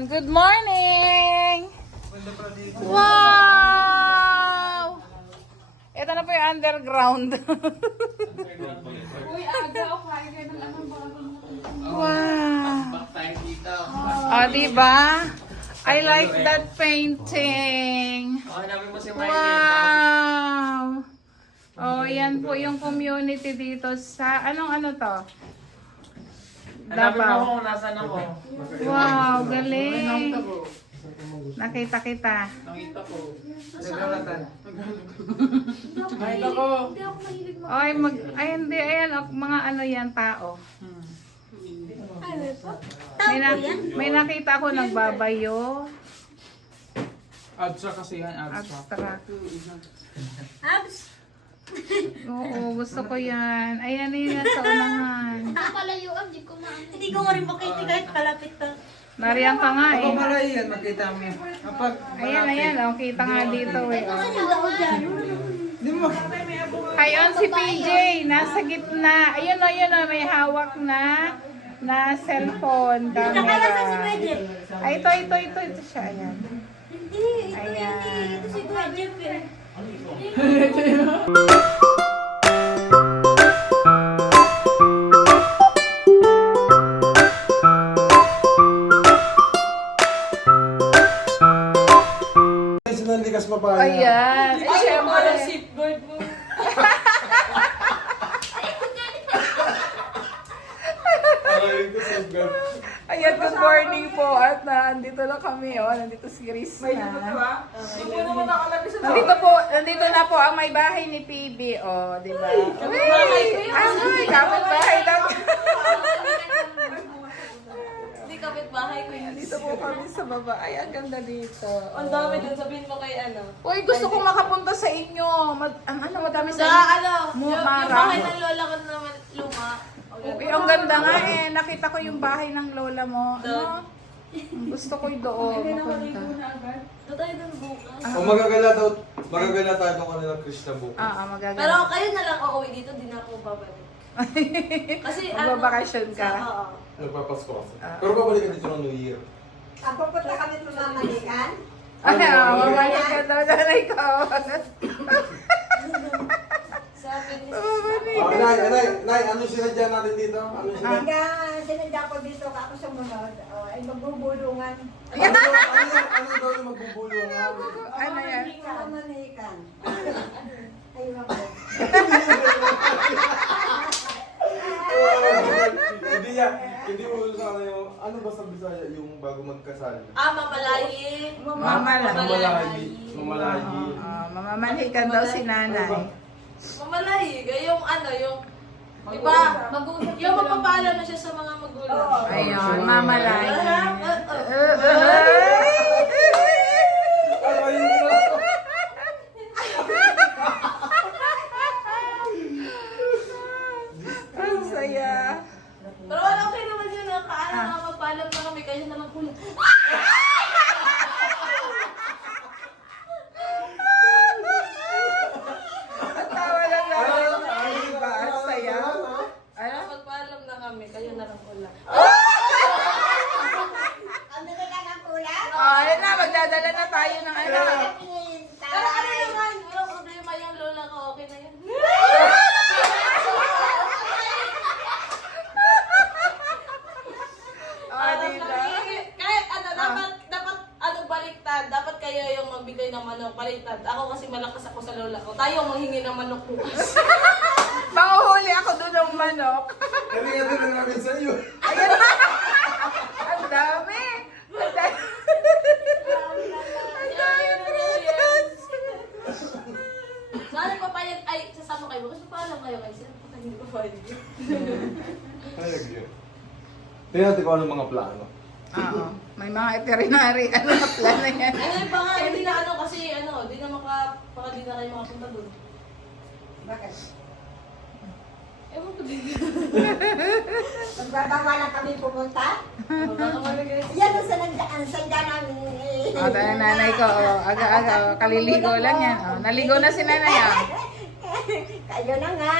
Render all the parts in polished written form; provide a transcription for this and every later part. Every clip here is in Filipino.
Ayan, good morning! Wow! Ito na po yung underground. Uy, agaw, kaya ka ng anong Wow! Oh, diba? I like that painting. Wow! Oh, yan po yung community dito sa, anong ano to? Hanapin mo Davao. kung nasan ako. Wow, galing. Nakita kita. Nakita ko. Nagalatan. Nakita ko. Ay, ay hindi, ayan, mga ano yan, tao. May nakita ako nagbabayo. Abstract kasi yan, abstract. Abs! Oo, gusto ko yan. Ayan yun sa unahan. Nakalayo ang di ko na. Hindi ko nga rin makita kahit kalapit pa. Nariyan ka nga eh. Ako pala yan, makita mo. Kapag Ayan, oh, kita nga dito eh. Oh. Ano ako dyan? Di mo. Ayun si PJ, nasa gitna. Ayun oh, may hawak na cellphone, Nakala sa si camera. Wedge. Ay, ito siya, ayan. Hindi, ito Ayan. hindi. Ito si Wedge eh. Sinandikas papaya. Ayan. Eh, syempre. seatboard mo. Ayan, good morning po. At nandito na kami, oh. Nandito si Chris na. Hindi ko naman nakalabis sa Nandito na po ang may bahay ni PB, oh, di ba? Uy! Ay, kapit bahay daw. Hindi kapit bahay ko yun. Dito po kami sa baba. Ay, ang ganda dito. Ang dami din, sabihin mo kay ano. Uy, gusto kong makapunta sa inyo. Madami Sa sa ano, yung bahay ng lola ko naman luma. Uy, ang ganda nga eh. Nakita ko yung bahay ng lola mo. Ano? Gusto ko yung doon. Mapunta. Ito tayo dun bukas. O magagala tayo kung kanila Krishna book. Magaganda. Pero kayo na lang uuwi dito, di na ako babalik. Kasi Magbabakasyon ka? Oo. Nagpapasko kasi. Pero babalik ka dito ng New Year. Ang pupunta kami sa mamalikan. Ay, mabalik ka daw. Nanay ko. Sabi ni Nay, ano sinadya natin dito? Ano sinadya? Kaya sinanda ko dito ako sumunod. Ay magbubulungan. Ano daw yung magbubulungan? Ano yan? Sa mamalikan. Ay ako. Hindi mo sa ano ba sa Bisaya yung bago magkasal? mamalayi. Mamalayi. Mamalayi. Mamamalikan daw si nanay. Mamalayi. Yung ano, yung iba, yung magpapaalam na siya sa mga magulang. Ayun, mamalayi. Ang saya. Pero okay naman yun, magpaalam na kami, kayo na lang kulang. Tawa lang namin. Diba? Ang saya. Ano? Magpaalam na kami, kayo na lang kulang. Ang nila ng kulang. Ayun na, magdadala na tayo ng ano. Pero ano naman, walang problema yung lola ko, okay na yun. Diba? Kahit ano, dapat ano baliktad, dapat kayo yung magbigay ng manok, baliktad. Ako kasi malakas ako sa lola ko. Tayo ang manghingi ng manok bukas. Panguhuli ako doon ng manok. Kaya nga din namin sa iyo. Ayan na. Ang dami. Ang dami. Sana papayag, ay, sasama kayo. Bakit papaalam kayo kayo? Sino pa hindi ko papayag? Ayag yun. Tingnan natin kung anong mga plano. Oo. May mga veterinary. Ano na plan na yan? Ano pa nga, hindi na ano kasi ano, di na baka di na kayo makapunta doon. Bakit? Ewan ko din. Magbabawalan kami pumunta? Baka malagay. Yan ang sanda namin. O, tayo nanay ko. Aga-aga. Kaliligo lang yan. O, naligo na si nanay. Kayo na nga.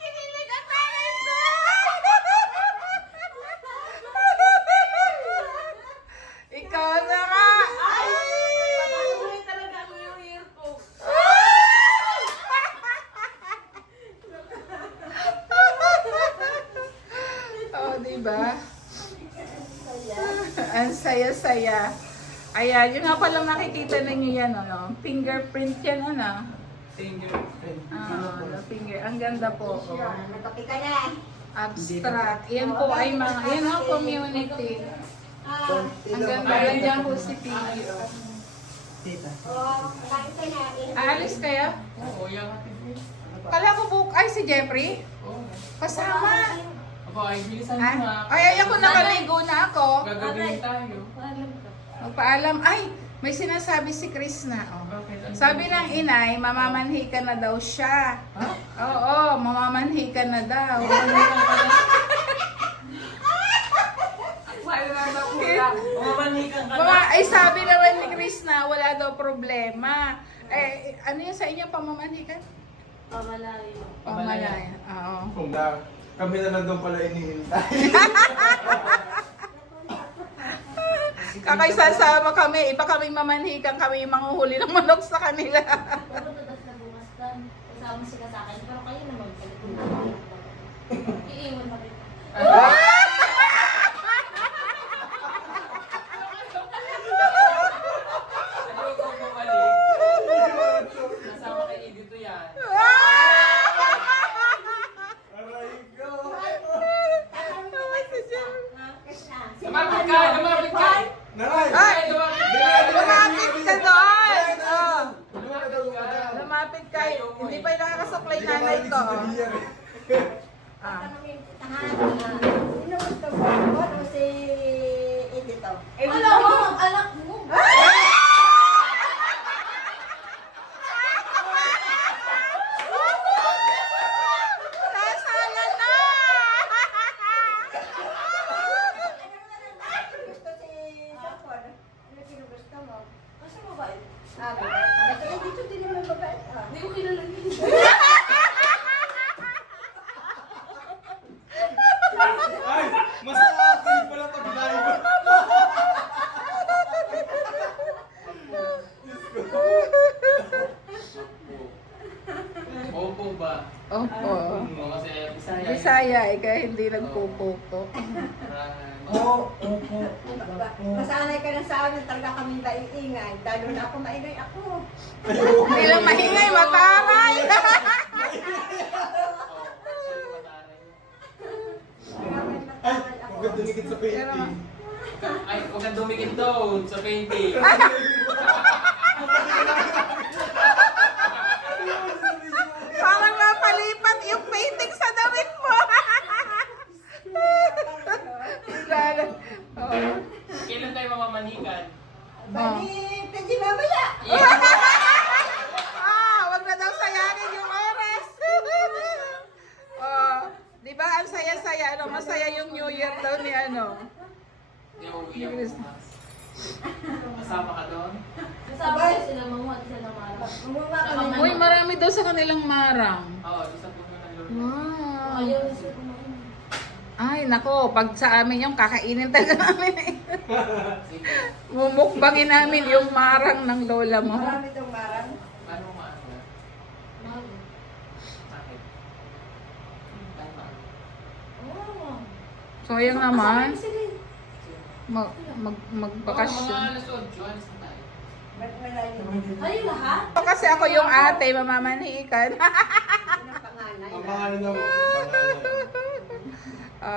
Kinilig ang nanay ko. ba? Ang saya-saya. Ayan, yun nga palang nakikita ninyo yan, ano? Fingerprint yan, ano? Fingerprint. Finger. Ang ganda po. Nagkapi ka na. Abstract. Yan po ay mga, yan ang community. Ang ganda. Nandiyan po si Piggy. Tita. Kain ka na. Aalis kayo? Kala ko po, ay si Jeffrey? Kasama. Ay, bilisan mo na. Ay, ako nakaligo na ako. Gagawin tayo. Magpaalam. Ay, may sinasabi si Chris na. Oh. Sabi ng inay, mamamanhi ka na daw siya. Oo, mamamanhi ka na daw. Ay, sabi naman ni Chris na wala daw problema. Eh, ano yun sa inyo, pamamanhi ka? Pamalayo. Pamalaya. Oo. Kung na, kami na lang doon pala inihintay. Kakaisasama kami, iba kaming mamanhikan, kami yung manguhuli ng manok sa kanila. Pupunta daw sa bukas dan. Kasama sila sa akin. Pero kayo na magpalit. Iiwan na kita. Ano ko bumalik? Kasama kay Edith yan. Aray ko! Lumapit ka! Lumapit ka! Nanay! Ay! Lumapit Lumapit ka doon! Oh. Lumapit ka! Lumapit ka. Hindi pa yung nakakasuklay nanay ko. Ah. Sino gusto mo? Ano si Edito? Wala mo, anak mo. Sasala na! Gusto si Sapon? Ano sino gusto mo? Kasi mabait. Babae. Dito din naman babae. Hindi ko kilala yun. Ay! Mas nakakil pala pag live. Opo ba? Opo. Oo, kasi Bisaya. Bisaya, ikaw hindi nagpupupo. Oo, opo. Masanay ka na sa amin, talaga kami iingay. Lalo na ako, maingay ako. Hindi lang mahingay, mataray. Ay! Huwag ka dumikit sa painting. Ay, huwag kang dumikit doon sa painting. Parang napalipat yung painting sa damit mo. Oo. Kailan tayo mamamanikan? Bali, pwede mamaya. Wag na daw sayangin yung oras. Di ba ang saya-saya, ano, masaya yung New Year daw ni ano. Hindi ako uwiyak bukas. Kasama ka doon? Kasama ko sila mamuha at sila marap. Gumawa kami. Uy, marami daw sa kanilang marang. Oo, doon sa puno ng lolo. Wow. Ayaw na sila kumain. Ay, nako, pag sa amin yung kakainin talaga namin. Sige. Mumukbangin namin yung marang ng lola mo. Marami itong marang. Paano mo maasla? Mahal. Bakit? Paano maasla? Oo. Sayang naman. Kasama sila. Mga Magbakasyon. alas 8, alas na tayo. Ba't malayo? Kayo lahat? Kasi ako yung ate, mamamanhikan. Yun ang panganay. Ang pangalan ng pangalan.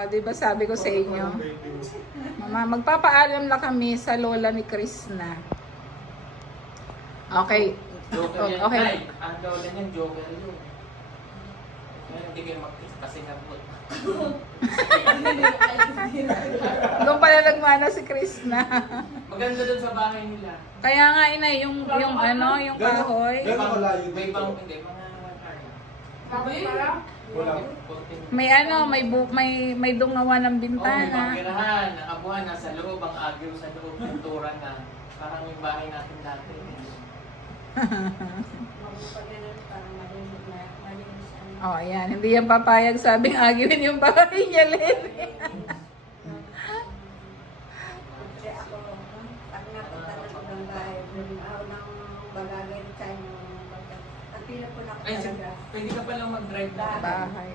Di ba sabi ko sa inyo? Mama, magpapaalam lang kami sa lola ni Krishna. Okay. Joker yan. Okay. Ay, ang lola niyan, joker yun. Ngayon, hindi kayo mag-kiss kasi nabot. Doon pala nagmana si Krishna. Maganda doon sa bahay nila. Kaya nga inay, yung ano, yung kahoy. Gano'n kalayo May dito? bang, hindi, mga Wala. May ano, may dungawan ng May bintana. pangirahan, nakabuhan, nasa loob, ang agyo sa loob, pintura na. Parang yung bahay natin dati. Pag ganun, parang malinis na. Malinis ang Oh, ayan. Hindi yan papayag sabing agiwin yung bahay niya, Len. Kasi ako, pag napunta na ako ng bahay, ng bagagay sa inyo, ang pila po na ako Ay, talaga. pwede ka palang mag-drive na. Bahay.